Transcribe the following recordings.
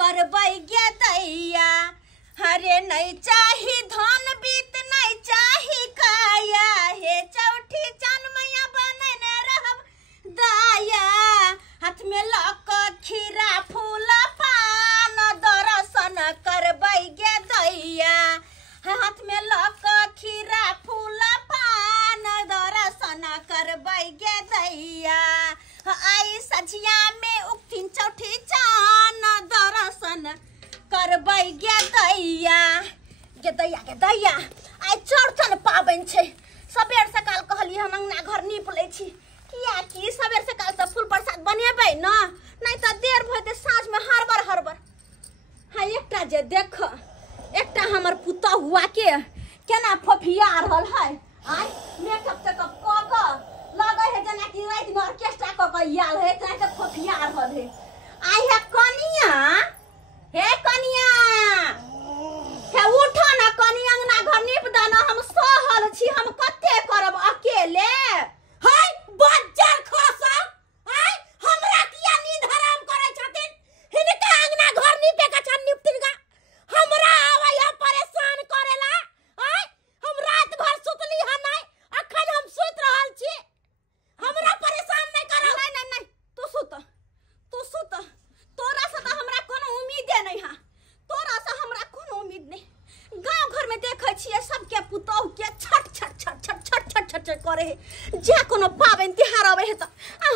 करबै गे दैया हरे नहीं चाही धन बीत नहीं चाही काया हे चौठी चान मैया बनने रहब दाया हाथ में लक खीरा फूल पान दर्शन करबै गे दैया हाथ में लक खीरा फूल पान दर्शन करबै गे दैया आई सझिया में उठिन चौठी चान दर्शन करबै गे दैया आई चौरचन पाबनि छै सबेर सकाल कहलिए हम अंगना घर नीप लै छी किया कि सबेर सकाल से फूल प्रसाद बनेबै न नहीं त देर भ जेतै साँझ में हरबर हां एकटा जे देख एकटा हमर पुतौ हुआ के केना फफिया रहल है आय मेकअप टेकअप क क लगे है जना कि रात में ऑर्केस्ट्रा क क आयल है तै त फफिया रहल है आई है कनिया हे कनिया हे उठो ना कनिया अंगना घर नीप दाना हम सहल छी हम कते करब अकेले हाय बज्जर खसा हाय हमरा किया नींद हराम करे छथिन हिनका अंगना घर नीपे के छन निपतिनगा हमरा आवे परेशान करेला हाय हम रात भर सुतली ह नहीं अखन हम सुत रहल छी हमरा परेशान नहीं करो नहीं तू सुत तोरा से तो हमरा कोनो उम्मीद नहीं है तोरा से हमरा कोनो उम्मीद नहीं गांव घर में देखे छिए सबके पुतौह के छट करे है जे कोनो पाबनि तिहार आवे है त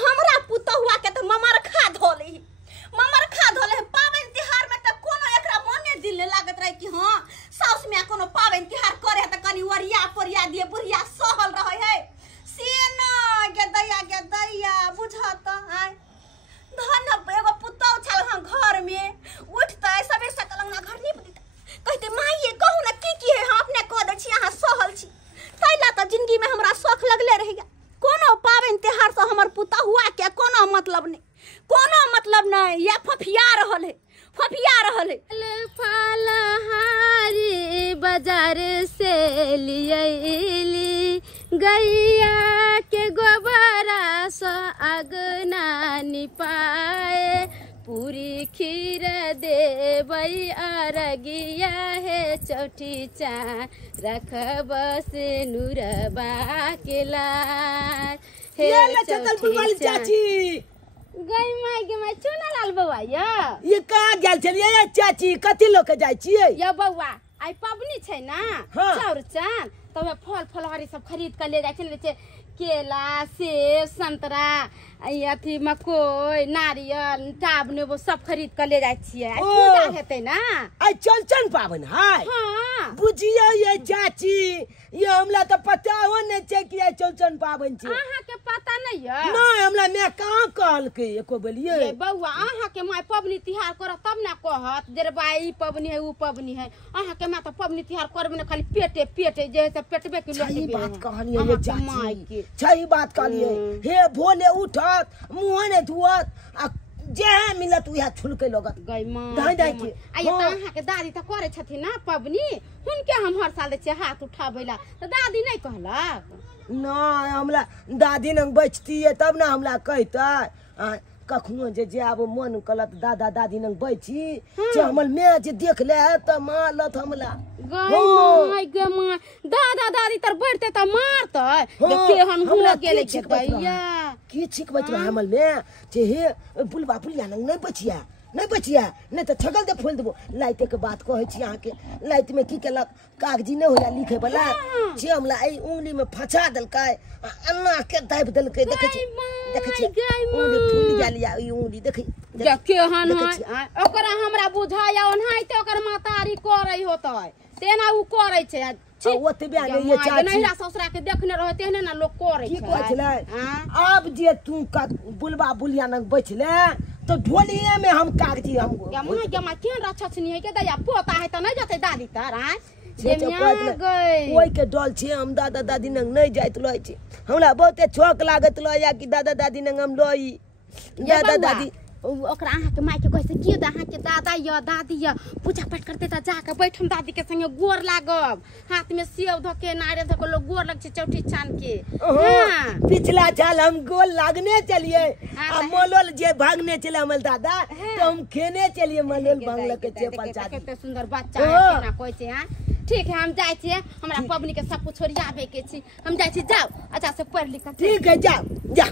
हमरा पुतौहुआ के त ममरखा धोले है पाबनि तिहार में त कोनो एकरा मने दिल ने लागत रहे कि हां साउस में कोनो पाबनि तिहार करे है त कनी वरिया परिया दिए बुढ़िया सहल रहे है से न गे दैया बुझत आय धन एगो पुतौ छल हम घर में उठते सबेर सकाल अंगना घर नीप देते कहते माइये कहू ना की है हम अपने कह दै छी अहाँ सहल छी तैला त जिंदगी में हमरा शौक लगले रहेगा कोनो पाबनि त्योहार से हमर पुतौ हुआ के कोनो मतलब नहीं या फफिया रहल है फल हारी बाजार से लियली गैया के गोबरा से अगना निपाए पूरी खीर देबै अरगिया है चौठी चान रखब से नूरबा के लाल हे चौठी चाची गई माय चुना लाल बउआ ये कहाँ गेल छलिए चाची कथी लोग के जाय छिए ये बउआ आई पबनी छै ना चौरचन तब फल फलहारी सब खरीद के ले जाय छै केला सेब संतरा अथी मकोई नारियल टाब नेबो सब खरीद के ले जाय छिए पूजा हेतै ना आई चौरचन पाबन है हां बुझियो ये चाची ये हमरा तो पता हो नै छै कि आई चौरचन पाबन छै अहाँ के पता नै य नै हमरा मैं कहां कहल के एको बोलिए ये बउआ अहाँ के माय पबनी तिहार कर तब ना कहत जे बाई पबनी है उ पबनी है अहाँ के माय तो पबनी तिहार करबे ना खाली पेटे जे से पेटबे के लोग सही बात कहलिए ये चाची सही बात कहलिए हे भोले उठत मुंह ने धुअत आ जे मिलत उहा छुलके लगत गई मां दाई के आय त अहाँ के दादी त करे छथिन ना पबनी हुनके हम हर साल दे छै हाथ उठाबैला त दादी नै कहलक ना हमरा दादी न बचती है तब ना हमरा कहतै कखनो जे आब मन कलत दादा दादी न बैठी जे हमर मैं जे देख ले त मारलत हमरा गे माय दादा दादी तर बैठते त मारतै केहन हो गेले के भैया की ठीक बच रहा हमर में जे हे बुलवा बुलिया न नहीं बचिया नहीं तो छगल दे फूल देबो लाइटे के बात कहै छी अहाँ के लाइट में की केलक कागजी नहीं होला लिखे वाला जे हमरा ए उंगली में फंसा देलकै अन्ना के दाब देलकै देखे छी उंगली फूल गेलिया ई उंगली देखै केहन है ओकरा हमरा बुझाया ओनाहिते ओकर मातारी करै होतै तेना उ करै छै ओतबे नहीं ये चाची नहिरा ससुरा के देखने रहे तेने ना लोग करे छै की कहै छलै अब जे तू बुलवा बुलिया न बचले तो ढोलिए में हम कागजी हम गमा केन रछछनी है के दया पोता है त नहीं जते दादी तर आ ओई के डल छे हम दादा दादी नंग नहीं जाइत लय छी हमरा बहुते छोक लागत लय या कि दादा दादी नंग हम लई दादा दादी ओकरा अहाँ के माई के कहे से की अहाँ के दादा या दादी या पूजा पाठ करते त जाके बैठम दादी के संगे गोर लागब हाथ में सेव धके नारियल धके लोग गोर लग चौठी छान के। हां पिछला साल हम गोर लागने चलिए आ मलोल जे भागने चले हमर दादा तो हम खेने चलिए मलोल भागल के चेपल चाची। कितना सुंदर बच्चा है केना कहै छै। हां ठीक है हम जाय छिए हमरा पबनी के सब कुछ छोड़ियाबे के छी हम जाय छी। जाओ अच्छा से पढ़ लिख। ठीक है जाओ जा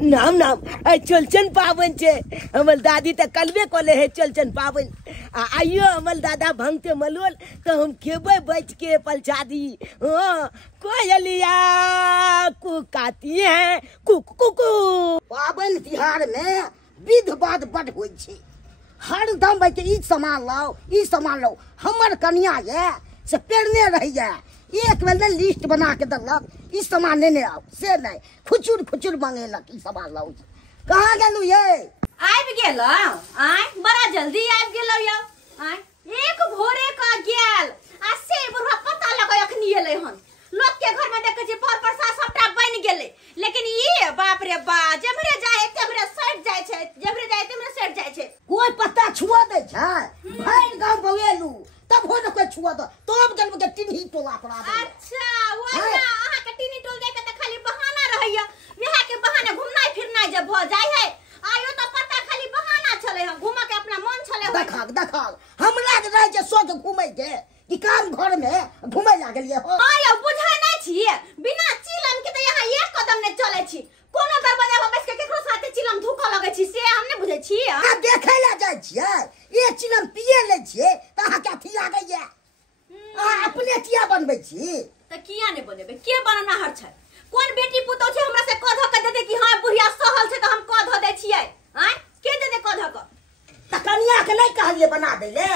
नाम नाम चलचन पावन छे हमर दादी त कलबे कोले है चलचन पावन आइयो हमर दादा भंगते मलोल तो हम खेबे बैठ के पलछादी। हां कोयलिया कुकाती है कुकु पावन तिहार में विध बात बड़ होय छे हरदम बैठ ई सामान लो हमर कन्या ये से पेरने रहिए एक बेर लिस्ट बना के दलक ई सामान लेने आओ से नहीं खुचुर मांगेलक ई सामान लाओ। कहाँ गेलू ये आबि गेलौ आय बड़ा जल्दी आबि गेलौ यौ आय एक भोरे का गेल आ से बुढ़वा पता लगै अखनी एलै हन लोग के घर में देखे छी पर प्रसाद सबटा बनि गेलै लेकिन ये बाप रे बा जेमरे जाए तेमरे सट जाय छै जेमरे जाए तेमरे सट जाय छै कोई पत्ता छुआ दे छै भैर गांव बवेलू तब हो न कोई छुआ दो तब गन के टिन्ही टोला पड़ा दे। अच्छा वना अहाँ के टिन्ही टोल दे के त खाली बहाना रहैया बियाह के बहाने घुमनाइ फिरनाइ जब भ जाय है आयो त पता खाली बहाना चले हम घुमा के अपना मन चले देखा हमरा के रह जे सोच घुमै के कि काम घर में घुमै लागलिए हो। हां यौ बुझै नै छी बिना चिलम के त यहाँ एक कदम नै चलै छी कोनो दरवाजा पर बैठ के केकरो साथे चिलम धुका लगै छी से हम नै बुझै छी। आ देखै ला जाय छियै एक चिलम पिए ले छियै त अहाँ के अथी लागैया आ अपने किया बनबै छी त किया नै बनेबै के बननाहर छै कोन बेटी पुतौ छै हमरा से कह ध के दे कि हां बुढ़िया सहल छै त हम कह ध दै छियै हैं के दे कह ध के त कन्या के नै कहलिए बना दे ले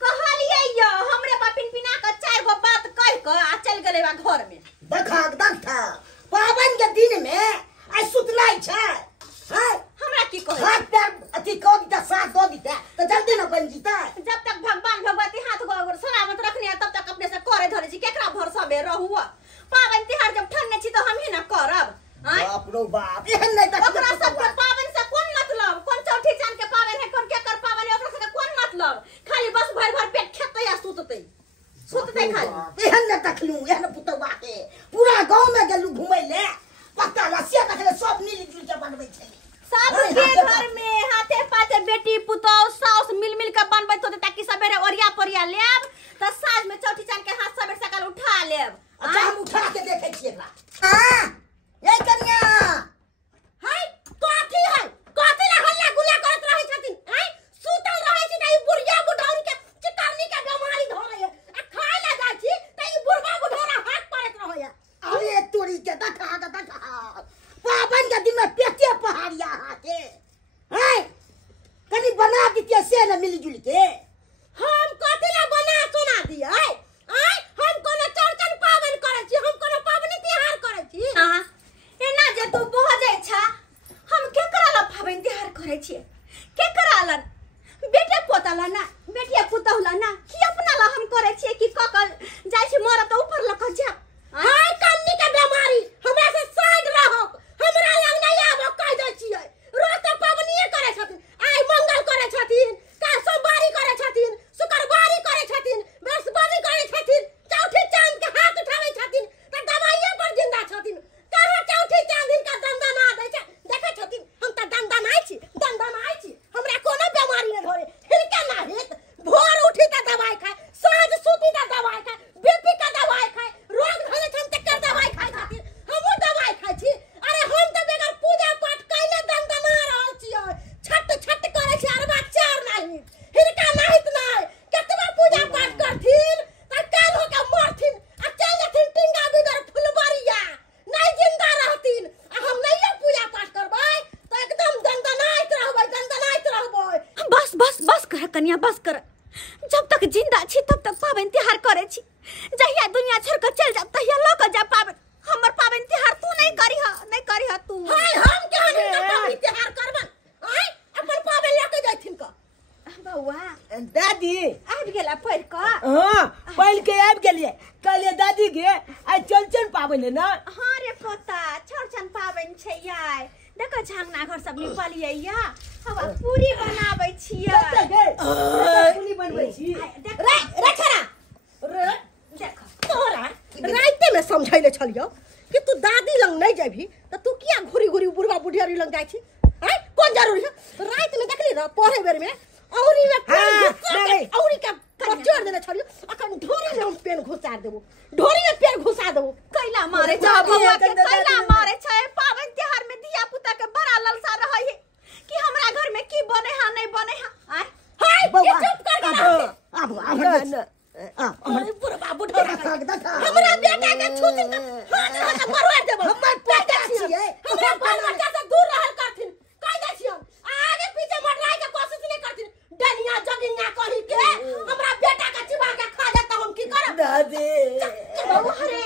कहलिए यो हमरे बापिन पिना के चार गो बात कह के आ चल गेलै बा घर में। देखा पावन के दिन में आई सुतनाइ छै है हमरा की कहै हाथ पैर अथी कह दी त साथ दो दी त जल्दी न बन जीता जब तक भगवान भगवती हाथ गोर सलामत रखने तब तक अपने से करे धरे छी केकरा भरोसा में रहू पावन तिहार जब ठन्ने छी तो हम ही न करब। बाप रो बाप एहन नै त ओकरा सब के पावन से कोन मतलब कोन चौठी चांद के पावन है कोन केकर पावन है ओकरा से कोन मतलब खाली बस भर पेट खेतै या सुततै खाली एहन नै तखलू एहन पुतवा के पूरा गांव में गेलू घुमै ले पत्ता लसिया तकले सब मिल जुल के बनबै छै सबके घर में हाथे पाथे बेटी पुतौ साउस मिल के बनबै तो ताकि सबेरे ओरिया परिया लेब त साँझ में चौठी चांद के हाथ सबेरे सकाल उठा लेब। अच्छा हम उठा के देखै छियै एकरा हां ए कन्या हाय काठी है काठी ला हल्ला गुल्ला करत रहै छथिन हाय सुतल रहै छी त ई बुढ़िया बुढ़ौरी के चिकरनी के बीमारी धरै है आ खाय ला जाइ छी त ई बुढ़वा बुढ़ौरा हाथ पारत रहै है। अरे तोरी के देखा पावन के दिन में पेटे पहाड़िया हाथे हाय कनी बना दीतिए से न मिल जुल के हम काठी ला बना सुना दिए आय हम कोनो चौरचन पावन करे छी हम कोनो पावनी तिहार करे छी। हां एना जे तू बह जाय छा हम केकरा ला पावन तिहार करे छी केकरा ला बेटे पोताला ना बेटिया पुतौला ना कि अपना ला हम करे छी कि ककल जाय छी मोर त ऊपर लक जा हाय कन्नी के बीमारी हमरा से साइड रहो हमरा लग नै आबो कह दै छियै रोज त पावनीए करे छथिन आइ मंगल करे छथिन का सोमवारी करे छथिन शुक्रवारी करे छथिन बृहस्पति करे छथिन चौठी चांद के हाथ उठावे छथिन त दवाइए पर जिंदा छथिन कहाँ चौठी चांद इनका दंदना दै छै देखे छथिन हम त दंदनाइ छी हमरा कोनो बीमारी नै धरे हिनका ना हेत भोर उठी त दवाई खाय साँझ सुती त दवाई खाय बीपी का दवाई खाय रोग धरे छन तकर दवाई खाय छथिन हमहु दवाई खाय छी। अरे हम त बेगर पूजा पाठ कैले दंदना रहल छियै छट करे छी अरबा चार नहीं हिनका नाहित नै केतबा पूजा पाठ करथिन त काल हो के मरथिन आ चल जथिन टिंगा बिदर फुलबरिया नै जिंदा रहथिन आ हम नहियो पूजा पाठ करबै त एकदम दंदनाइत रहबै। बस कर कन्या बस कर जब तक जिंदा छी तब तक पावन तिहार करे छी जहिया दुनिया छोड़ के चल जाब तहिया लोग जा पावन हमर पावन तिहार तू नहीं करी तू हाय हम केहन पावन तिहार करबन आय अपन पावन लेके जैथिन का बौआ दादी आबि गेला पढ़ क हां पढ़ के आबि गेलिए कहलिए दादी के आई चलचन पावन है ना। हां रे पोता चौरचन पावन छै याय देखो झांगना घर सब निपलिए या हवा पूरी बनाबै छियै पूरी बनबै छी रे छोरा रे देख तोरा राइते में समझैले छलियो कि तू दादी लंग नहीं जाबी त तू किया घुरी घुरी बुढ़वा बुढ़ियारी लंग जाइ छी हैं कौन जरूरी है रात में देखली र पढ़े बेर में औरी में औरी का कचर देले छलियो अखन ढोरी में हम पेन घुसा देबो ढोरी में पेन घुसा देबो कैला मारे छ बउआ के कैला मारे छ पावन त्योहार में दिया पुता के बड़ा ललसा रहै है कि हमरा घर में की बने हा नहीं बने हा हाय बउआ चुप कर के अब बुढ़वा बुढ़वा हमरा बेटा के छूत हाथ मरवा देबो हमर बेटा छियै हमरा बाल बच्चा से दूर रहल करथिन कह दै छियन आगे पीछे मरवाए के कोशिश नहीं करथिन डनिया जगिया कहि के हमरा बेटा के चिबा के खा जात हम की करब दादी बउआ रे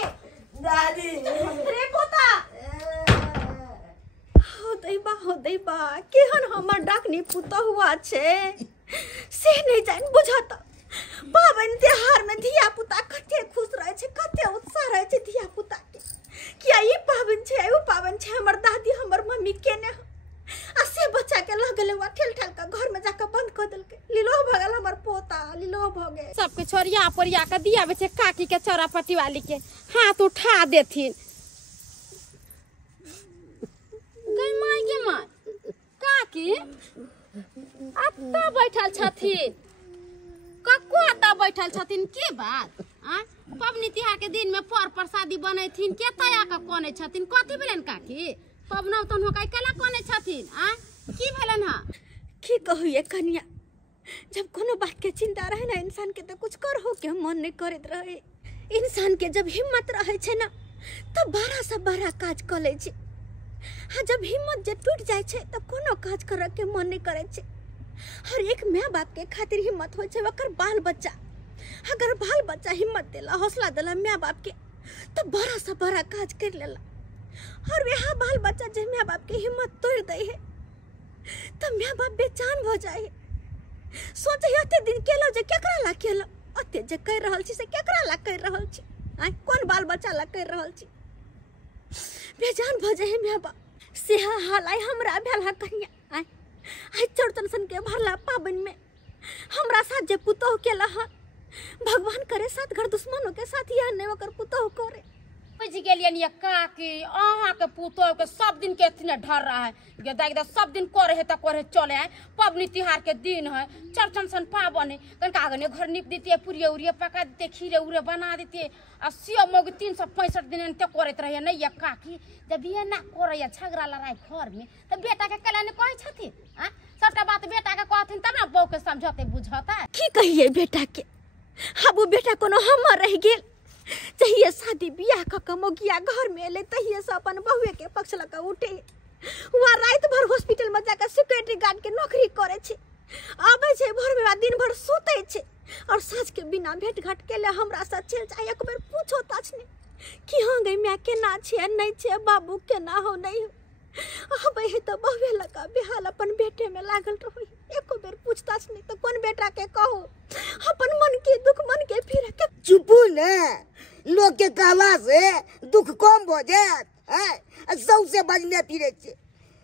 दादी रे पोता हो दैबा केहन हमर डाकनी पुता हुआ छे से नहीं जान बुझाता पावन त्योहार में धिया पुता कते खुश रहे छे कते उत्साह रहे छे धिया पुता के किया ई पावन छे ओ पावन छे हमर दादी हमर मम्मी केने आ से बच्चा के लगले वा ठेल ठेल के घर में जाके बंद कर देलके लीलो भगल हमर पोता लीलो भगे सबके छोरिया परिया के दिया बे काकी के चौरापट्टी वाली के हाथ उठा देथिन गई माय गे माय काकी अत्ता बैठल छथिन कक्को अत्ता बैठल छथिन के बात आ पबनी तिहार के दिन में पर प्रसादी बनैथिन के तया के कोने छथिन कथि भेलन काकी पबनौ तन हो कैला कोने छथिन आ की भेलन हा की कहू ये कन्या जब कोनो बात के चिंता रहे ना इंसान के तो कुछ कर हो के मन नहीं करत रहे इंसान के जब हिम्मत रहे छे ना तब बड़ा से बड़ा काज कर ले छे हाँ जब हिम्मत जे टूट जाए छे तब कोनो काज करे के मन नहीं करे छे हर एक माँ बाप के खातिर हिम्मत हो छे वकर बाल बच्चा अगर बाल बच्चा हिम्मत देला हौसला देला माँ बाप के तो बड़ा से बड़ा काज कर लेला और वह बाल बच्चा जे माँ बाप के हिम्मत तोड़ दे है तो माँ बाप बेचान हो जाए सोचे अते दिन केलो जे केकरा ला केलो अते जे कर रहल छी से केकरा ला कर रहल छी आ कौन बाल बच्चा ला कर रहल छी बेजान भ जाए माँ बाप से हाल आई हमरा भेला कन्या आई चौड़चन सन के भरला पाबन में हमरा साथ जे पुतोह केला ह भगवान करे साथ घर दुश्मनों के साथ यह ने ओकर पुतोह करे बुझ गेलियन ये काकी अहाँ के पुतोह के सब दिन के इतने डर रहा है ये दाई दा सब दिन करे है त करे चले है पबनी तिहार के दिन है चौड़चन सन पाबन है कन कागने घर निप देती है पूरी उरिया पका देते खीरे उरे बना देते आ सियो मोग 365 दिन ते करत रहे नहीं ये काकी जब ये ना करे या झगड़ा लड़ाई घर में त बेटा के कला ने कहे छथिन हां सबटा बात बेटा के कहथिन तब ना बहू के समझते बुझता की कहिए बेटा के अब बेटा कोनो हमर रह गेल चाहिए शादी बियाह क मोगिया घर में ले तहिए से अपन बहुए के पक्ष लगा उठे वहाँ रात भर हॉस्पिटल में जाकर सिक्योरिटी गार्ड के नौकरी करे छे आबे छे भर में दिन भर सुते छे और साँझ के बिना भेंट घाट के ले हमरा साथ चल जाए एक बार पूछो ताछ ने कि हां गई मैं के ना छे नहीं छे बाबू के ना हो नहीं अबे है तो बहुए लगा बेहाल अपन बेटे में लागल रहो एको बेर पूछताछ नहीं तो कौन बेटा के कहो अपन मन के दुख मन के फिर के चुपू ने लोग के कहला से दुख कम हो जात है सबसे बजने फिरे छे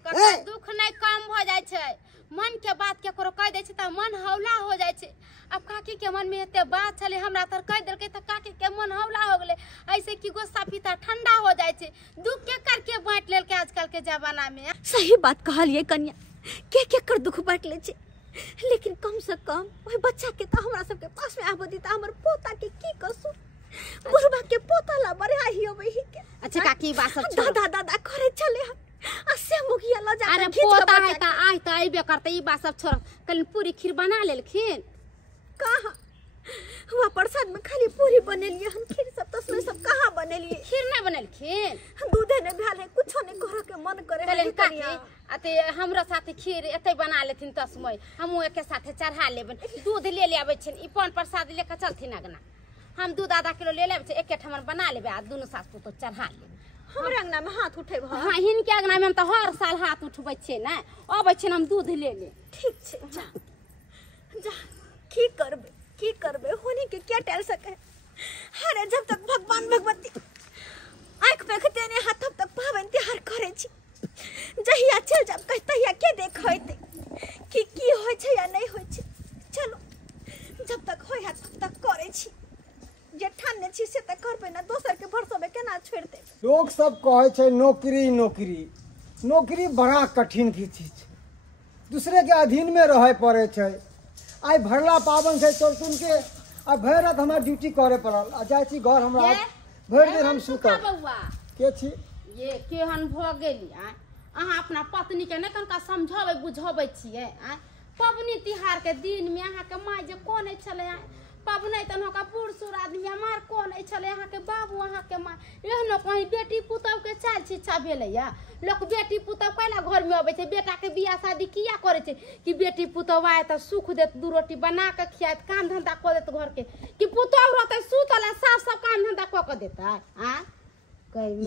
कते दुख नहीं कम हो जाय छे मन के बात के करो कह दे छे त मन हौला हो जाय छे अब काकी के मन में एते बात चले हमरा तर कह देलके त काकी के मन हौला हो गेले ऐसे की गुस्सा पीता ठंडा हो जाय छे दुख के करके बांट लेल के आजकल के जमाना में सही बात कहलिए कन्या के कर दुख बांट ले छे लेकिन कम से कम ओए बच्चा के त हमरा सब के पास में आबो दी त हमर पोता के की कसूर बुढ़बा के पोता ला बरे आई होबे ही के अच्छा काकी बात सब दादा दादा करे चले असे मुखिया ला जा अरे पोता है त आई त आइबे करते ई बात सब छोड़ कल पूरी खीर बना लेलखिन कहां हुआ प्रसाद में खाली पूरी बनेलिए हम खीर सब तसमें सब कहां बनेलिए खीर नहीं बनेलखिन दूधे ने भेले कुछो ने करे के मन करे कलन कन्या अते हमरा साथे खीर एते बना लेथिन तसमय हमहु एके साथे चढ़ा लेबन दूध ले ले आबै छिन ई पान प्रसाद लेके चलथिन अगना हम दूध आधा किलो ले लेब एके ठमन बना लेबे आ दुनु सास तो चढ़ा लेब हमरे अंगना में हाथ उठे भ हां हिनके अंगना में हम त हर साल हाथ उठबै छै ना आबै छिन हम दूध ले ले ठीक छै जा जा की करबे होनी के क्या टल सके अरे जब तक भगवान भगवती आंख पे खते ने हाथ तब तक पावन त्योहार करे छी जहिया चल जब कहतहिया के देखैते छै या नहीं होय छै चलो जब तक होय है तब तक करे छी जे ठान्ने छी से त करबे ना दोसर के भरोसा में केना छोड़ दे। लोग सब कहे छै नौकरी नौकरी नौकरी बड़ा कठिन की चीज दूसरे के अधीन में रहे पड़े छै। आई भरला पावन छै चौरचन के आ भर रात हमरा ड्यूटी करे पड़ल आ जाय छी घर हमरा भर दिन हम सुतब बउआ के छी ये केहन भ गेली अहाँ अपना पत्नी के नहीं कनका समझावे बुझावे छिए पबनी तिहार के दिन में अहाँ के माय जे कोन छले पबनी तन का बूढ़ सूढ़ आदमी हमार कोन छले अहाँ के बाबू अहाँ के माय एहनो कहीं बेटी पुतौ के चाल शिक्षा भेले या लोग बेटी पुतौ कैला घर में आबे छै बेटा के बियाह शादी किया करे छै कि बेटी पुतौ आए त सुख देत दू रोटी बना के खियात काम धंधा क देत घर के कि पुतौ रहते सुतला साफ सब काम धंधा क के देता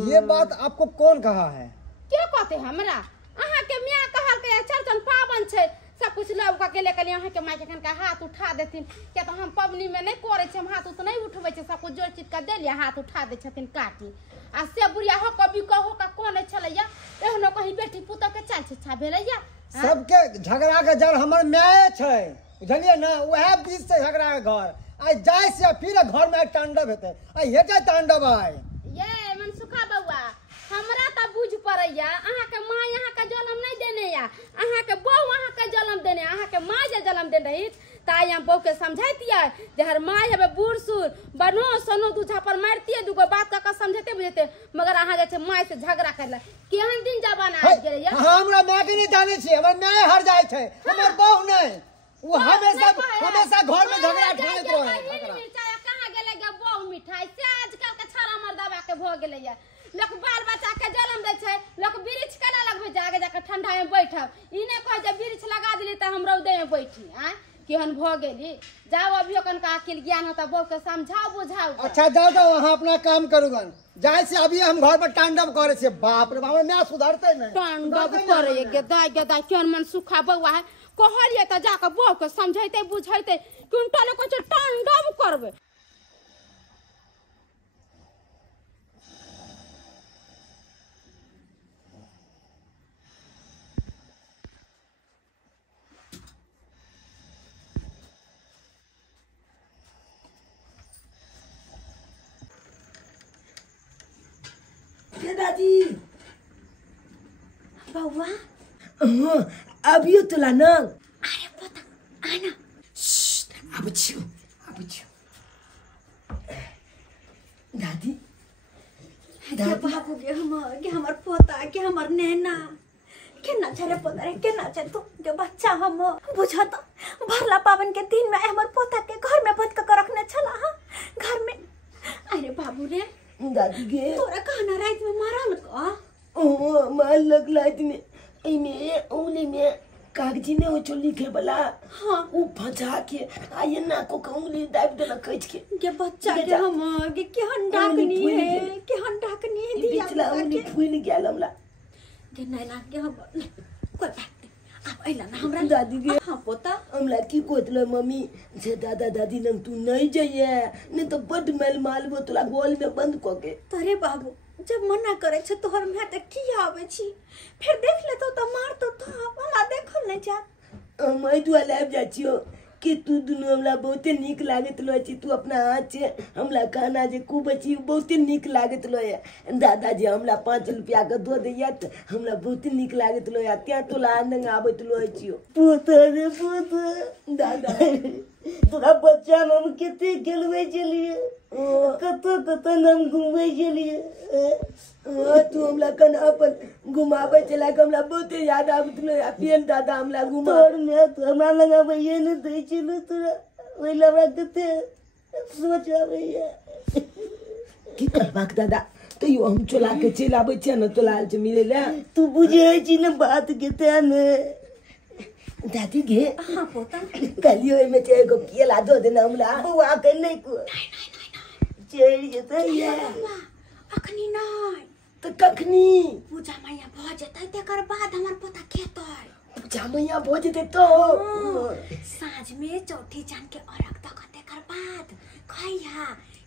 ये बात आपको कौन कहा है क्या कहते हमरा अहाँ के मियां कहल के चौरचन पावन छै सब कुछ लौका के लेके अहाँ के माय के कनका हाथ उठा देथिन क्या तो हम पबनी में नहीं करे छै हम हाथ उत नहीं उठबै छै सब कुछ जोड़ चीज का देलिया हाथ उठा दे छथिन काटी आ से बुढ़िया हो कभी कहो का कोन छलैया एहनो कहीं बेटी पुतौ के चाल शिक्षा भेलैया सबके झगड़ा के जड़ हमर माय छै बुझलिए ना वह बीच से झगड़ा के घर आई जाय से फिर घर में तांडव हेतै आई हेतै तांडव आई ये मनसुखा बउआ हमरा त बुझ पड़ैया अहाँ के माँ अहाँ के जन्म नहीं देने या अहाँ के बहू अहाँ के जन्म देने अहाँ के माँ जे जन्म देने रही ताई हम बहू के समझैतियै जे हर माँ हेबे बूढ़ सूढ़ बनो सोनो दूझा पर मारतियै दुगो बात क समझैते बुझैते मगर अहाँ जे छै माँ से झगड़ा करला केहन दिन जमाना आ गेलै या हमरा माँ के नहीं जाने छी हमर माय हर जाय छै हमर बहू नहीं वो हमेशा घर में झगड़ा ढूंढत रहे कहां गेलै गे बहू मिठाई से आजकल के छाड़ा मर्दावा के भ गेलै या लोग बाल बच्चा के जन्म दे छै लोग वृक्ष केना लगबे जाके जाके ठंडा में बैठब ई ने कह जे वृक्ष लगा दिली त हम रौदे में बैठी केहन भ गेली जाओ अभी ओकन का अकिल ज्ञान होता बहू के समझाओ बुझाओ अच्छा जाओ जाओ वहां अपना काम करूगन जाय से अभी हम घर पर तांडव करे छे बाप रे बाप मैं सुधरते नहीं तांडव करे गे दाई केहन मन सुखा बउआ है कहलिए त जाके बहू के समझैते बुझैते कुंटा लोग के तांडव करबे दादी बउआ अभियो तुला न अरे पता आना अब छियो दादी बाबू के हमर पोता के हमर नैना केना छरे पोता रे केना छ तू के बच्चा हम बुझा त भरला पावन के दिन में हमर पोता के घर में बंद कर रखने छला घर में अरे बाबू रे दादी गे तोरा कहना रात में मारल का ओ मार लग रात में इमे ओले में कागजी ने ओ लिखे वाला हां उ फंसा के आये ना को उंगली दाब देला कच के बच्चा के हम के केहन डाकनी है दिया बिचला उंगली फूल गेल हमला के नैना के हम कोई बात अब ऐला ना हमरा दादी गे हां पोता हमला की कोतले मम्मी से दादा दादी लंग तू नहीं जाइए नहीं तो बड मेल मालबो तोला गोल में बंद क के तरे बाबू जब मना करे छ तोहर में त की आवे छी फिर देख ले तो मार तो हमरा देखल नहीं जा मैं तू लाइव जाचियो कि तू दुनु हमला बहुते निक लागत लो छी तू अपना हाथ से हमला कहना जे खूब बची बहुते निक लागत लो दादाजी हमला 5 रुपया के दो दैया त हमला बहुते निक लागत लो त्या तो लानंग आवत लो छियो पोता रे पोता दादा तोरा बच्चा हम केते खेलवे चलिए कतो हम घूमवे चलिए तू हमला कन अपन घुमावे चला के हमला बहुते याद आवत लो फिर दादा हमला घुमा ने तो हमरा लगा भैया ने दे चलो तोरा ओइ लबा कते सोच आबैया की करबाक दादा तो यो हम चला के चल आबै छ न तो लाल छ मिले ले तू बुझे छी न बात के ते ने दादी गे हां पोता कलियो में ते एगो केला दो देना हमला बुआ के नहीं को चेड़ी जते ये अखनी नहीं तो कखनी पूजा मैया भ जतै तेकर बाद हमर पोता खेतै पूजा मैया भ जतै तो साँझ में चौथी चांद के अर्घ तक तेकर बाद खैहा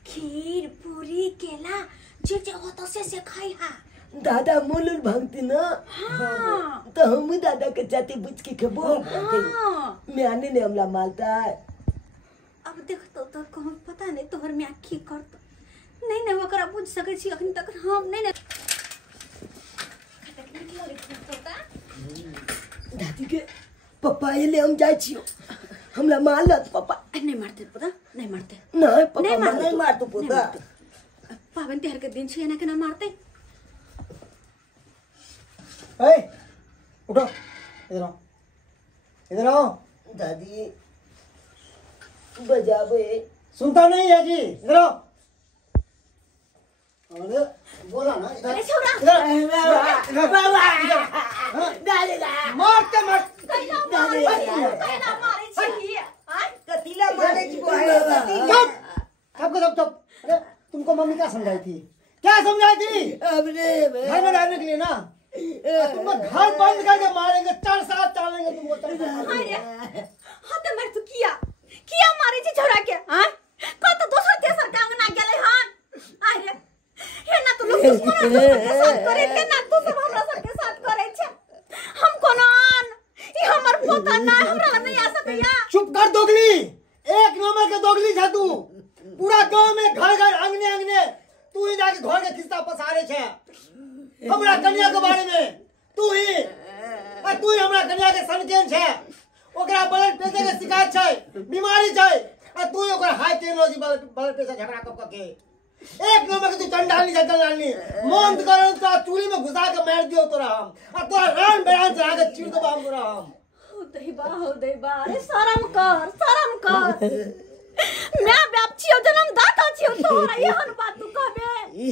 खीर पूरी केला जे होतो से खैहा दादा मुलुल भांगती ना हाँ तो हम दादा के जाते बुझ के खबो हाँ मैं आने ने हमला मालता है अब देख तो कहूँ पता नहीं तोहर में आखी कर नहीं नहीं ओकरा बुझ सकै छी अखन तक हम नहीं नहीं दादी के पप्पा ये ले हम जाय छियो हमला मारलत पप्पा नहीं मारते पता नहीं मारते नहीं पप्पा नहीं मारते। नहीं मार तू पुता पावन त्योहार के दिन छै ना केना मारते ए उठो इधर आओ दादी बजावे सुनता नहीं है जी इधर आओ अरे बोला ना इधर अरे छोरा इधर दादी दा मारते मत कैना मारे छी आय कतीला मारे छी चुप सबको चुप अरे तुमको मम्मी क्या समझाई थी क्या समझाई थी अबने घर में रहने के लिए ना तुमको घर बंद करके मारेंगे 4 साल चलेंगे तुमको 4 साल अरे हां त मार तू किया मारे छी छोरा के हां को तो दोसर तेसर के अंगना गेलै हन अरे हे ना तू लोग दुश्मन के साथ करे के ना तू सब हमरा सब के साथ करे छै हम कोनो आन ई हमर पोता ना हमरा नहीं आ सकैया चुप कर दोगली एक नंबर के दोगली छ तू पूरा गांव में घर घर अंगने अंगने तू ही जाके घर के खिस्सा पसारे छे हमरा कन्या के बारे में तू ही हमरा कन्या के सनकेन छे ओकरा ब्लड प्रेशर के शिकायत छे बीमारी छे आ तू ओकरा हाई टेक्नोलॉजी ब्लड प्रेशर झगड़ा कब के एक नंबर के तू चंडाली चंडाली मन करो तो चूड़ी में घुसा के मार दियो तोरा हम आ तोरा रान बेरान चढ़ा के चीर देबो हम तोरा हम हो दैबा अरे शरम कर मैं बाप छियो जन्म दाता छियो तोरा एहन बात तू कहबे हे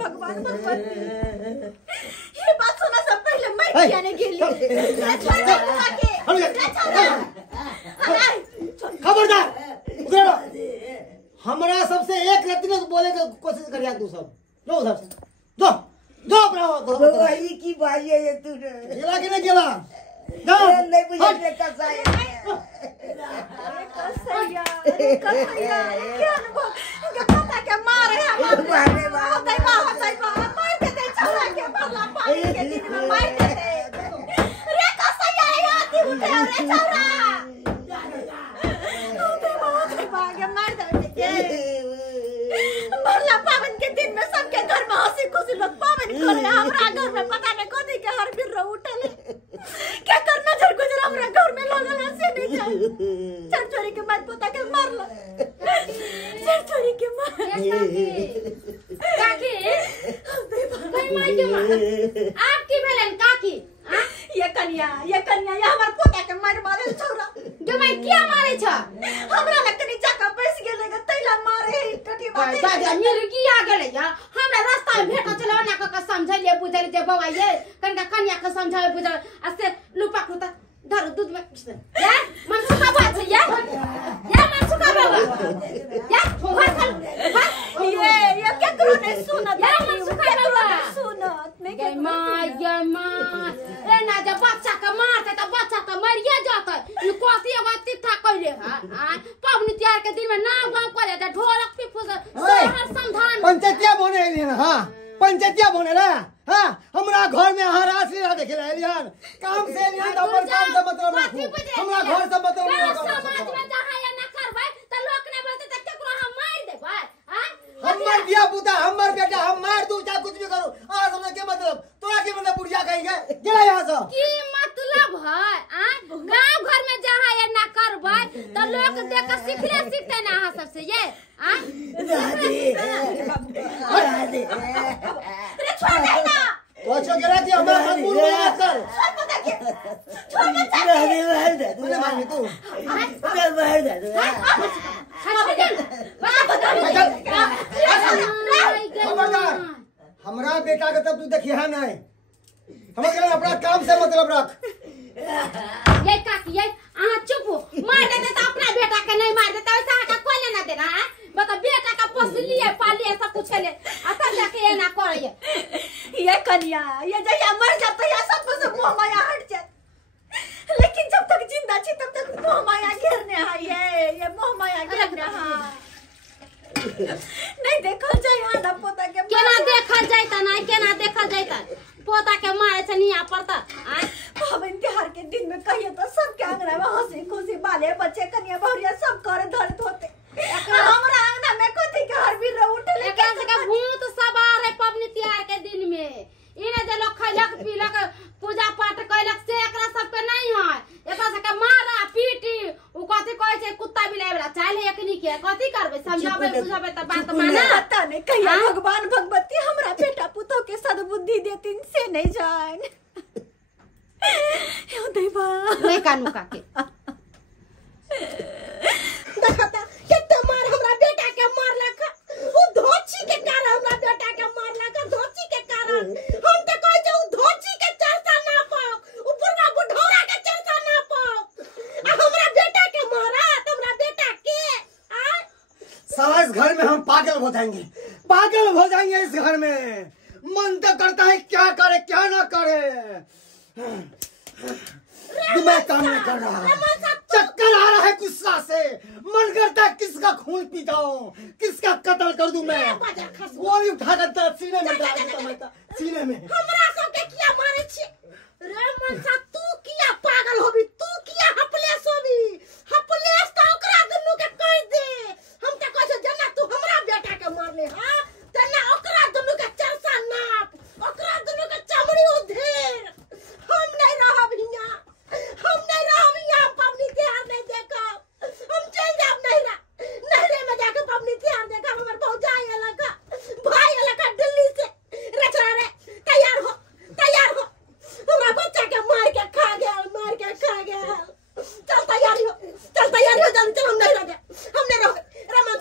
भगवान ये बात सुना से पहले मर किया ने गेली छोड़ दे बुआ के खबरदार उधर हमरा सबसे एक रत्ती में बोले के कोशिश करिया तू सब लो उधर से दो ब्रावो बाबा ये की भाई है ये तू गेला कि नहीं गेला नहीं बुझे कसाई कसैया क्या अनुभव के पता के मारे हमारे हो दैबा मार देते छोरा के भला पानी के दिन में मार देते रे कसैया आती उठे रे छोरा हो दैबा के मार देते भला पावन के दिन में सबके घर में हंसी खुशी लोग पावन करे हमरा घर में पता नहीं कथी के हर बिर उठल क्या करना नजर गुजर हमरा घर में लगल हंसी नहीं जाए चोरी के बाद पोता के मारला चोरी के मार काकी कई मार के मार आपकी भेलन काकी ये कन्या ये हमर पोता के मारे छोरा जो मैं क्या मारे छ हमरा लकनी जाका बैस गेले ग तैला मारे कटी बात दादा मेरे की आ गेले या हमरा रास्ता में भेट चला ना का समझले बुझले जे बाबा ये कनका कन्या के समझावे बुझल असे लुपा खुता धर दूध में या मन सुखा बात है या मन सुखा बाबा या ये क्या करो नहीं सुनत या मन सुखा बाबा सुनत नहीं के मां ए ना जब बच्चा का मारते तो बच्चा तो मरिए जाता ये कोसी बात था कहले हां पवनी त्योहार के दिन में ना गांव करे त ढोलक पिफू शहर समधान पंचायतिया बने एलियन हां पंचायतिया बने रे हां हमरा घर में हां राशि ना देखे एलियन काम से एलियन अपन काम से मतलब रखो हमरा घर से मतलब रखो समाज में जहां ये ना करबै त लोग ने बोलते त केकरो हम मार देबै हां हमर दिया पुता हमर बेटा हम मार दूं चाहे कुछ भी करूं आ समझ के मतलब तोरा के मतलब बुढ़िया कहेंगे गेला यहां से की मतलब है गांव घर में जहां ये ना करबै त लोग देख के सीखते ना हां सबसे ये दादी रे छोड़ दे ना तो अच्छा करा कि हमारा हाथ मुंह में कर छोड़ मत दादी मार दे बोले मार तू मार दे खबरदार हमरा बेटा के तब तू देखिया नहीं हम के अपना काम से मतलब रख ये काकी ये चुप मार देते तो अपना बेटा के नहीं मार देते वैसा का कोई ना देना है बता बेटा का पोसली है पाली है सब कुछ है तब जाके ये ना करे ये कन्या ये जया मर जाता है सब से मोह माया हट जाए लेकिन जब तक जिंदा छी तब तक मोह माया घेरने है ये मोह माया घेरने है नहीं देखल जाय हां पोता के केना देखल जायता नहीं केना देखल जायता पोता के मारे से नहीं पड़ता आ पावन त्योहार के दिन में कहिए तो सबके आंगन में हंसी खुशी बाले बच्चे कन्या बहुरिया सब करे धरत होते हमरा आंगन में कथि के हर भी उठल एकरा से के भूत सवार है पबनी त्योहार के दिन में इने जे लोग खैलक पीलक पूजा पाठ कैलक से एकरा सब के नहीं है एकरा से के मारा पीटी उ कथि कहै छै कुत्ता बिलाई वाला चाल है एकनी के कथि करबे समझाबे बुझाबे त बात माना पता नहीं कहिया भगवान भगवती हमरा बेटा पुतो के सद्बुद्धि देतिन से नहीं जान यो देवा नहीं कानू काके देखता कितना मार हमरा बेटा के मारलक उ धोची के कारण हमरा बेटा के मारलक धोची के कारण हम त कहै छै उ धोची के चर्चा ना पाओ उ बुढ़वा बुढ़ौरा के चर्चा ना पाओ आ हमरा बेटा के मारा त हमरा बेटा के आ साला इस घर में हम पागल हो जाएंगे इस घर में। मन तो करता है क्या करे क्या ना करे, दिमाग काम नहीं कर रहा, चक्कर आ रहा है गुस्सा से, मन करता है किसका खून पी जाऊं, किसका कत्ल कर दूं मैं, वो भी उठा कर सीने में डाल दूं मैं, सीने में। हमरा सबके किया मारे छी रे मनसा, तू किया पागल होबी, तू किया हपलेस होबी, हपलेस त ओकरा दुन्नु के कह दे। हम त कहै छै जना तू हमरा बेटा के मारले हां तना ओकरा दुन्नु के चरसा नाप, ओकरा दुन्नु के चमड़ी उधेर। हम नहीं रहब हियां, हम नहीं रहब हियां, पबनी त्योहार नहीं देखब, हम चल जाब नहरे में जाके पबनी त्योहार देखब। हमर भौजाई अलग भाई अलग दिल्ली से, रे छोरा रे तैयार हो हमरा बच्चा के मार के खा गया। चल तैयारी हो जल्दी चल, हम नहीं रह रमन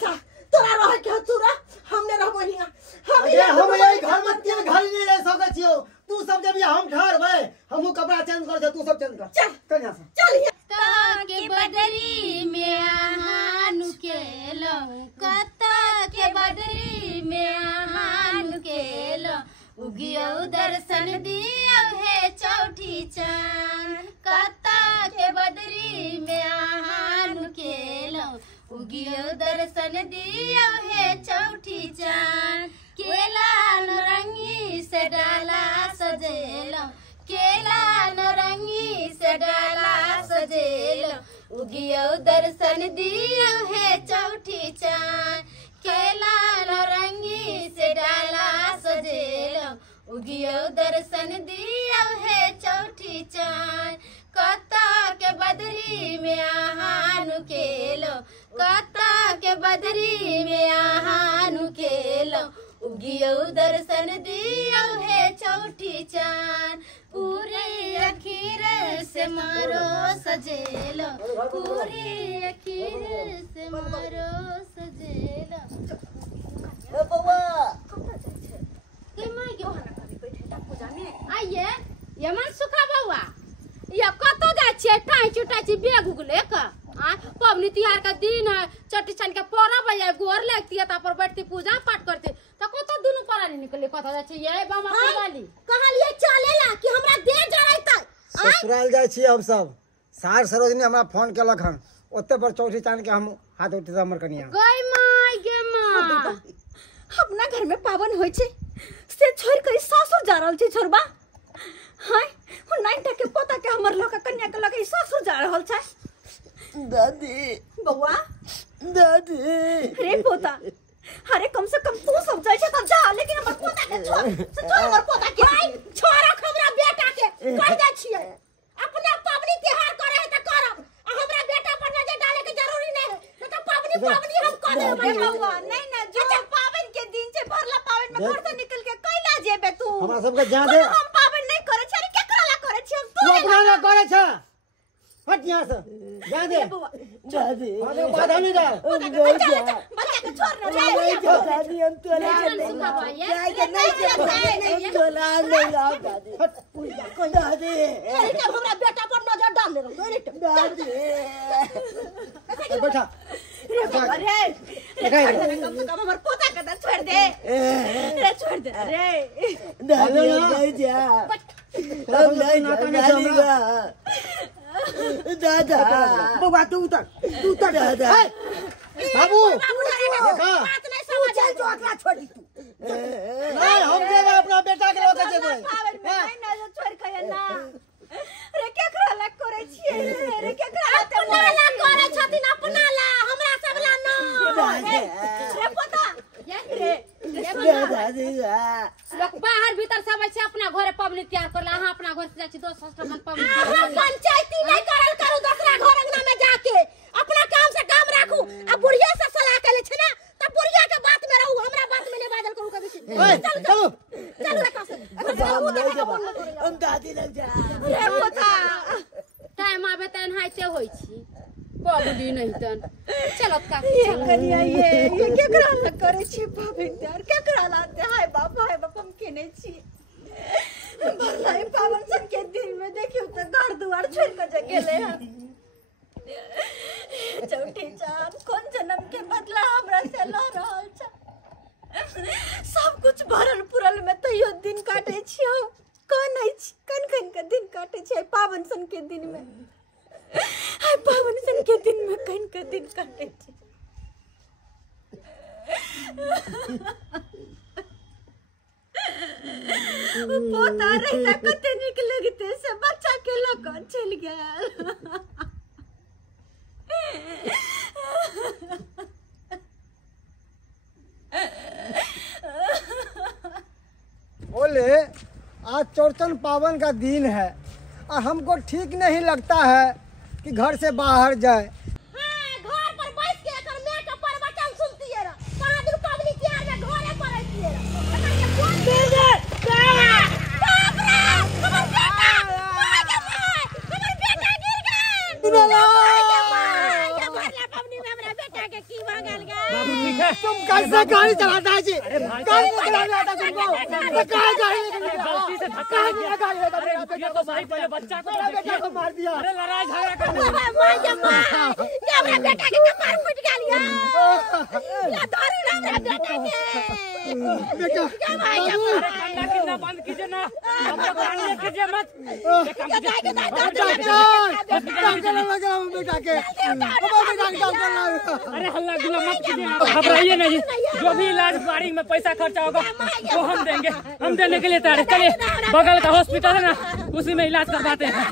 तोरा रह के तू रह, हम नहीं रहबो हियां। हम यही घर में तीन घर नहीं रह सकै छियो, तू सब जब हम ठहरबै, हमहू कपड़ा चेंज कर दे, तू सब चेंज कर, चल यहां से चल हियां। कत के बदरी में आहानु केलो, कत के बदरी में आहानु केलो, उगियो दर्शन दियो हे चौठी चांद। कत के बदरी में आहानु केलो, उगियो दर्शन दियो हे चौठी चांद। केला नौरंगी से डाला सजेलो, केला नौरंगी से डाला सजेलो, उगियो दर्शन दियो है चौठी चांद। केला नौरंगी से डाला सजेलो, उगियो दर्शन दियो है चौठी चांद। कता के बदरी में आहानु केलो, कता के बदरी में आहानु केलो, उगियो दर्शन दियो है चौठी चांद। पूरे अखीर से मारो सजेलो, पूरे अखीर से मारो सजेलो। ए बउआ के माय के ओहना कभी बैठेटा पूजा में आइए ये मन सुखा बउआ ये कतो जा छे टाई चुटा छी बेग उगले का आ पबनी त्योहार का दिन है, चट्टी छन के परब है, गोर लगती है ता पर बैठती पूजा पाठ करती त कतो दुनु परा नहीं निकले कतो जा छी ये बामा वाली कहलिए चलेला कि हमरा दे जड़ै त ससुराल जाय छी हम सब। सार सरोजनी हमरा फोन केलक हन, ओते पर चौठी चांद के हम हाथ उठे हमर कनिया गई माय गे मां। अपना घर में पावन होय छे से छोड़ के ससुर जा रहल छे छोरबा। हाय हो नाइटा के पोता के हमर लोग कन्या के लगे ससुर जा रहल छे। दादी बउआ दादी रे पोता, अरे कम से कम तू सब जाय छे त जा, लेकिन हमर पोता के छोड़ हमर पोता के छोरा हमरा बेटा के कह दै छियै अपना पबनी त्योहार करे है त करब, हमरा बेटा पर नजर डाले के जरूरी नहीं है, न त पबनी हम कर देबै। बउआ नहीं ना जो पावन के दिन छे भरला पावन में घर से निकल के कैला जेबे तू। हमरा सब के जादे हम पावन नहीं करे छे, केकरा ला करे छे हम तू अपना ला करे छ, हट यहां से जा दे दादी अरे बाधा नहीं जा बच्चा के छोड़ न रे। दादी हम तो नहीं के नहीं चला नहीं ला दादी अरे जब हमरा बेटा पर नजर डाल ले रहो दादी बैठा अरे कम से कम हमर पोता के त छोड़ दे रे, छोड़ दे रे दादी नहीं जा, हम नहीं जाएगा दादा। बाबा तू उतर दादा। बाबू बात नहीं जो अकला छोड़ी तू नहीं हम जेबे अपना बेटा के लेके जेबे पावन में नहीं ना जो छोड़ के ना रे केकरा ला करे छिए रे केकरा ला अपना ला करे छथिन अपना ला हमरा सब ला न रे पता रे लोग बाहर भीतर सब ऐसे अपना घरे पबनी तैयार करला हां अपना घर से जाची दोस्त हस्तमन पबनी अहाँ पंचायती नहीं करल करू दूसरा घर अंगना में जाके अपना काम से काम राखू आ बुढ़िया से सलाह करे छ ना त बुढ़िया के बात में रहू हमरा बात में नहीं बाजल करू कभी चलो चल रे कासे हम दादी लग जा रे पता टाइम आबे तन हाइते होई छी पबली नहीं तन चलो का ये कनिया ये केकरा ला करे छी पावन त्यार केकरा ला ते हाय बाप हम केने छी भलाई पावन सन के दिन में देखियो त घर दुआर छोड़ के जे गेले हैं चौठी जान कौन जन्म के बदला हमरा से ल रहल छ सब कुछ भरल पुरल में तइयो दिन काटे छियो कौन है कन के दिन काटे छै पावन सन के दिन में हाय पावन सन के दिन में कन के दिन काटे छी पोता रहता कते निक लगते से बच्चा के लोग चल गया बोले आज चौरचन पावन का दिन है और हमको ठीक नहीं लगता है कि घर से बाहर जाए हां घर पर बैठ के एकर मां के प्रवचन सुनती है कहां दिन पबनी तैयार में घरे पर रहती है दे दे बाप रे हमर बेटा गिर गया भरला पबनी में हमरा बेटा के की भागल गया बाबू ठीक है तुम कैसे गाड़ी चलाता है जी अरे भाई गाड़ी नहीं चलाने आता तुमको तो कहाँ गाड़ी लेकर निकला? गलती से धक्का लग गया गाड़ी लेकर निकला? ये तो भाई पहले बच्चा को मेरा बेटा को मार दिया अरे लड़ाई झगड़ा करने मां ये हमरा बेटा के कपार फूट गया या धरू ना हमरा बेटा के बेटा अरे कन्ना कितना बंद कीजिए ना हमको कानने कीजिए मत डॉक्टर लगा बेटा के हमारे बेटा के डॉक्टर लगा अरे हल्ला गुल्ला मत कीजिए आप घबराइए नहीं जो भी इलाज गाड़ी में पैसा खर्चा होगा वो हम देंगे हम देने के लिए तैयार है चलिए बगल का हॉस्पिटल है ना उसी में इलाज करवाते हैं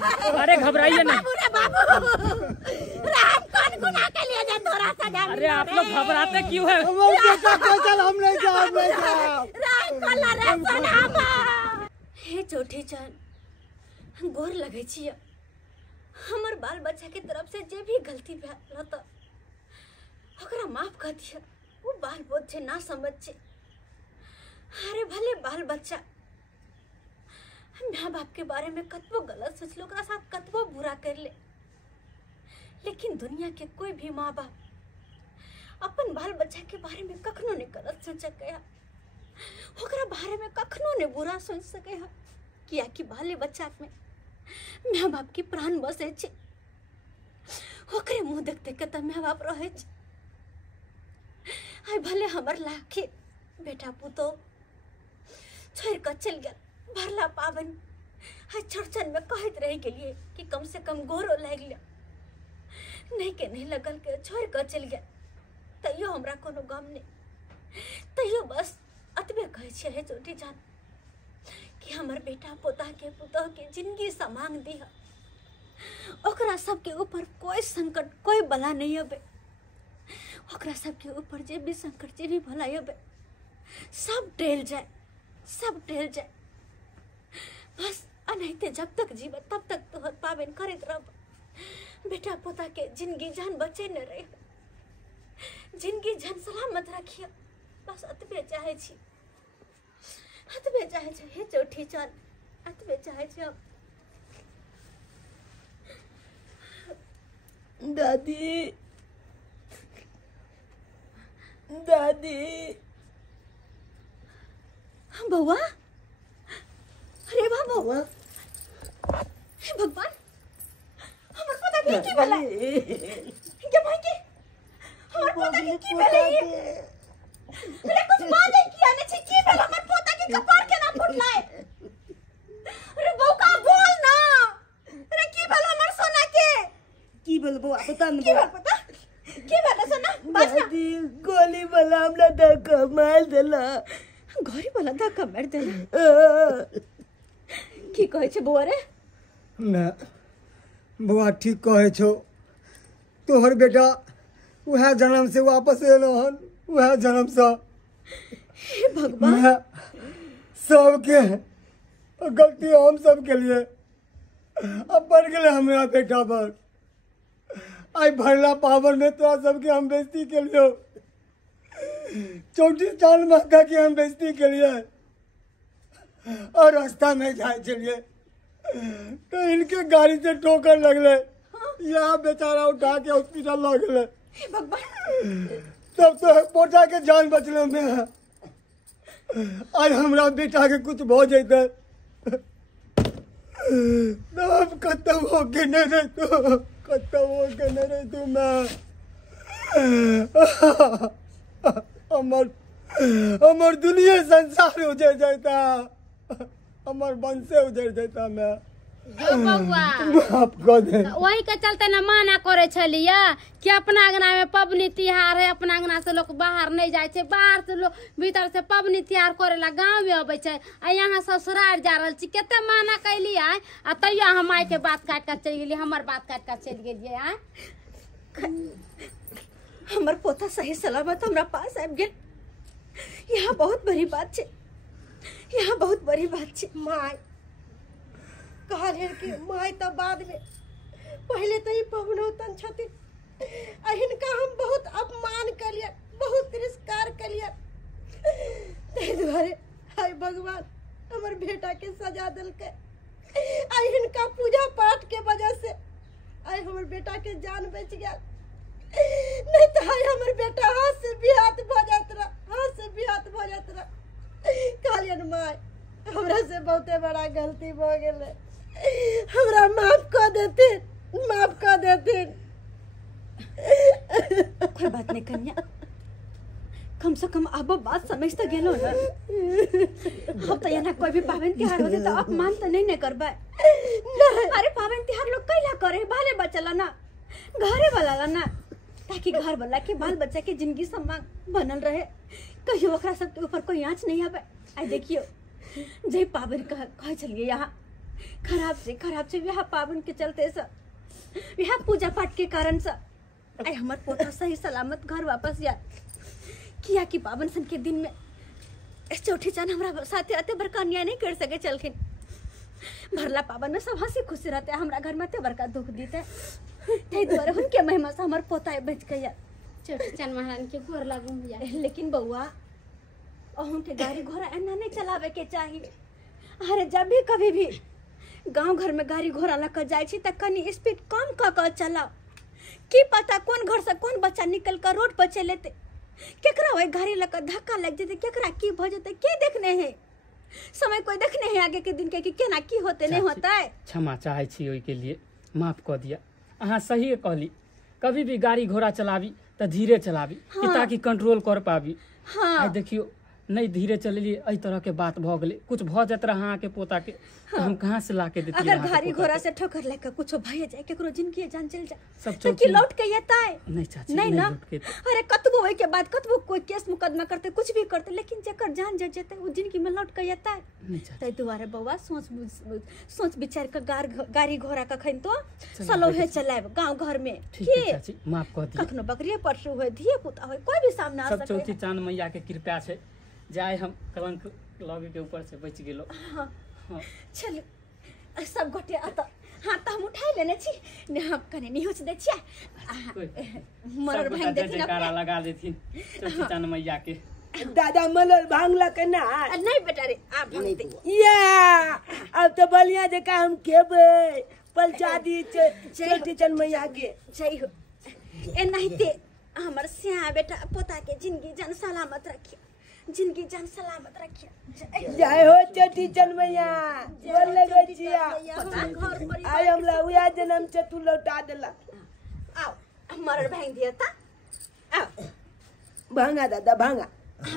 अरे घबराइए नहीं राम कौन गुनाह के लिए जा तोरा सजा अरे आप लोग घबराते क्यों है हमारे बेटा के चल हम नहीं जा राम कोला रे सनामा हे चौठी जान गोर लगे छिए हमर बाल बच्चा के तरफ से जे भी गलती भेल त ओकरा माफ कर दिया वो बाल बच्चे ना समझ छे अरे भले बाल बच्चा माँ बाप के बारे में कतबो गलत सोच लो ओकरा साथ कतबो बुरा कर ले लेकिन दुनिया के कोई भी माँ बाप अपन बाल बच्चा के बारे में कखनो नहीं गलत सोच सके ओकरा बारे में कखनो नहीं बुरा सोच सके किया कि बाले बच्चा में माँ बाप की प्राण बसे छे ओकरे मुंह देखते के त माँ बाप रहे छे आय भले हमर लाखे बेटा पुतो छोड़ कर चल गया भरला पावन आय चौरचन में कहत रहे के लिए कि कम से कम गोरो लग लिया नहीं के नहीं लगल के छोड़ कर चल गया तैयो हमरा कोनो गम नहीं तैयो बस अतबे कहे छे हे चोटी जान कि हमर बेटा पोता के पुतोह के जिंदगी समांग दी ओकरा सबके ऊपर कोई संकट कोई बला नहीं अबे ओकरा सबके ऊपर जे भी संकट जे भी भला अबे सब टल जाए बस अनहिते जब तक जीव तब तक तोहर पावन करत रह बेटा पोता के जिंदगी जान बचे न रहे जिंदगी जान सलामत रखिए बस अतबे चाहे छी हे चौठी चान अतबे चाहे छी अब दादी बउआ अरे वाह बउआ हे भगवान हमर पोता के की भला के भाई के हमर पोता के की भला अरे कुछ बात है किया ने छी की भला हमर पोता के कपार के ना फुटला है अरे बउका बोल ना अरे की भला हमर सोना के की बोलबो बता न की भला पता की बात है सुना बस ना दादी गोली वाला हमरा धक्का मार देला। घरे वाला धक्का मार देला की कहै छै बौआ रे? मैं बउआ ठीक कहे छो, तोहर बेटा वह जन्म से वापस एलो हन, वह जन्म से। हे भगवान मैं सबके गलती हम सब के लिए अब बढ़ गए हमरा बेटा पर। आई भरला पावर में तोरा सबके हम बेइज्जती के लिए, चौटी चाल महका के हम बेइज्जती के लिए और रास्ता में जाए चलिए तो इनके गाड़ी से ठोकर लगले, यहाँ बेचारा उठा के हॉस्पिटल लग गए। हे भगवान तब तो पोटा के जान बचले में है। आज हमरा बेटा के कुछ भो जैते तब खत्म हो के नहीं रह तू, खत्म हो के नहीं रह तू। मैं अमर दुनिया संसार उजड़ जाता, अमर वंशे उजड़ जाता। मैं जो बउआ माफ कर दे। वही के चलते न माना करे छलिया कि अपना अंगना में पबनी तिहार है, अपना अंगना से लोग बाहर नहीं जाए छे, बाहर से लोग भीतर से पबनी तिहार करेला गांव में अबै छे। आ यहाँ ससुराल जा रहल छी, केते माना कैली आय आ तैया हम आय के बात काट के चल गेली, हमर बात काट के चल गेलिए आय। हमर पोता सही सलामत हमरा पास आबि गेल, यहाँ बहुत बड़ी बात छे, यहाँ बहुत बड़ी बात छे। माय कहले कि माय तो बाद में, पहले तो ही पवनौतन छथिन, हिनका हम बहुत अपमान कलिए, बहुत तिरस्कार कलिए, ताहि दुआरे हाय भगवान हमर बेटा के सजा दिलकै। आई हिनका पूजा पाठ के वजह से आई हमर बेटा के जान बच गया, नहीं तो हाय हमर बेटा हाथ से बिहात भ जात रहा, हाथ से बिहात भ जात रहा। कहलियन माय हमरा से बहुते बड़ा गलती भ गेलै, हमरा माफ कर देथिन, माफ कर देथिन। कोई बात नहीं कन्या, कम से कम अब बात समझ तो गेलो ना। अब तो यहाँ कोई भी पावन त्योहार होते तो अपमान तो नहीं करबे। अरे पावन त्योहार लोग कैला करे, बाले बचला ना, घरे वाला ला ना, ताकि घर वाला के बाल बच्चा के जिंदगी सम्मान बनल रहे, कहियो ओकरा सब के ऊपर कोई आँच नहीं आवे। आई देखियो जे पावन कह चलिए यहाँ खराब से यहाँ पावन के चलते से, यहाँ पूजा पाठ के कारण से आई हमार पोता सही सलामत घर वापस या किया कि पावन सन के दिन में चौठी चांद हमरा साथे आते बड़का अन्याय नहीं कर सके चलखिन। भरला पावन में सब हंसी खुशी रहते, हमरा घर में ते बड़का दुख दीते, ते द्वारा उनके महिमा से हमार पोता बच गया। चोटी चांद महारानी के गोर लागू भैया। लेकिन बउआ अहूँ के गाड़ी घोड़ा एना नहीं चलावे के चाहिए। अरे जब भी कभी भी गांव घर में गाड़ी घोड़ा लेकर जाए छी त कनी स्पीड कम कर चलाओ, की पता कौन घर से कौन बच्चा निकल कर रोड पर चले, केकरा वही गाड़ी लेकर धक्का लग जेते, केकरा की भ जेते, के देखने है समय कोई देखने है आगे के दिन के कि केना की होते नहीं होता है। क्षमा चाहे छी ओई के लिए, माफ कर दिया। अहाँ सही कहली, कभी भी गाड़ी घोड़ा चलावी तो धीरे चलावी, हाँ। ताकि कंट्रोल कर पावी। हाँ। आई देखियो नहीं धीरे चलिए, एहि तरह के बात भ गेले, कुछ भ जात रहा अहाँ के पोता के, तो हम कहाँ से ला के देती। अगर गाड़ी घोड़ा से ठोकर लेकर कुछ भय जाए, केकरो जिंदगी जान चल जाए, सब तो कि लौट के येता है नहीं चाची, नहीं ना। लौट के अरे कतबो वही के बाद कतबो कोई केस मुकदमा करते, कुछ भी करते, लेकिन जेकर जान जा जेते वो जिंदगी में लौट के येता है। नहीं चाची, तै दुआरे बउआ सोच विचार के गाड़ी घोड़ा कखन तो सलोहे चलाएब गांव घर में। ठीक है चाची, माफ कर दिया। कखनो बकरिया परसू होय, धिये पुता होय, कोई भी सामने आ सब सके। चौथी चांद मैया के कृपा से जाए हम कलंक लगे के ऊपर से बच गेलो। हाँ हाँ। चल सब गोटे अत हाँ तो हम उठाई लेने छी ने, हम कने निहोच दे छी मरर भांग देथिन, जयकारा लगा देथिन चौथी चांद मैया के। दादा मनोर भांगला के ना नहीं बेटा रे आ भांग दे। या अब तो बलिया जका हम खेबे पलचादी चोटी चांद मैया के। जय हो। ए नहीं ते हमर सिया बेटा पोता के जिंदगी जान सलामत रखिए, जिंदगी जान सलामत रखिए। जय हो चोटी चांद मैया, बोल लगो जिया। घर पर आई हमला उया जन्म से तू लौटा देला। आओ मरर भांग दिया ता आओ भांगा दादा भांगा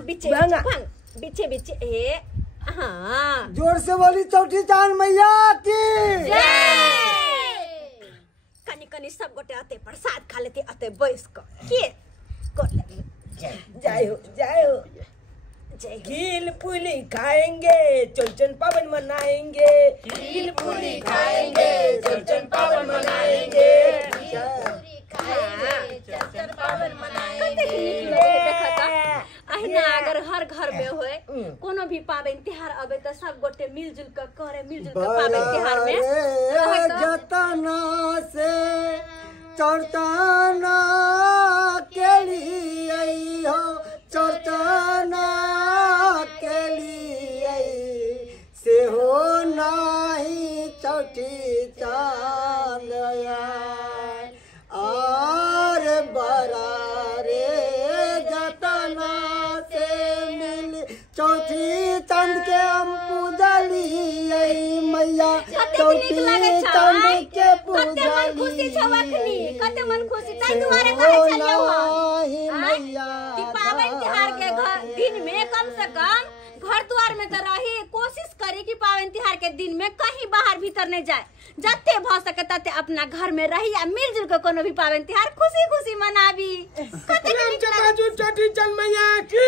बिचे भांगा। बिचे बिचे ए हाँ जोर से बोली चौठी चांद मैया की। कनी तनी सब गोटे अते प्रसाद खा लेते अते बैस के कर ले जय हो खील पूरी खाएंगे चौचन पावन मनाएंगे खील पूरी खाएंगे चौचन पावन मनाएंगे चौचन पावन मनाएंगे। अहिना अगर हर घर में होए कोनो भी पावन त्योहार अबे तो सब गोटे मिलजुल के करे मिलजुल के पावन त्योहार में जतना से चौरचना के लिए हो चौरचना के लिए से हो नाही चौठी चांद आर बरा रे जतना से मिल चौथी चांद के हम पूजली मैया चौथी चांद के पूजली कते मन खुशी ताई तुम्हारे घरे चलियो मैया पावन त्योहार के दिन में कम से कम घर द्वार में तो रही कोशिश करी कि पावन त्योहार के दिन में कहीं बाहर भीतर नहीं जाए जते भ सके तते अपना घर में रही या मिलजुल के कोनो भी पावन त्योहार खुशी खुशी मनाबी कते चटी चल मैया की